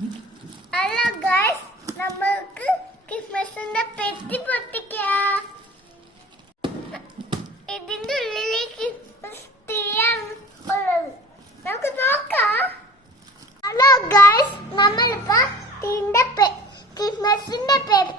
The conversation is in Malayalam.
ഹലോ ഗൈസ്, നമ്മൾക്ക് ക്രിസ്മസിന്റെ പെട്ടി പൊട്ടിക്കാം. ഇതിന്റെ ഉള്ളിലേക്ക് ക്രിസ്മസ് ട്രീയാണ് ഉള്ളത്. നമുക്ക് നോക്കാം. ഹലോ ഗൈസ്, നമ്മളിപ്പോ ക്രിസ്മസിന്റെ പെട്ടി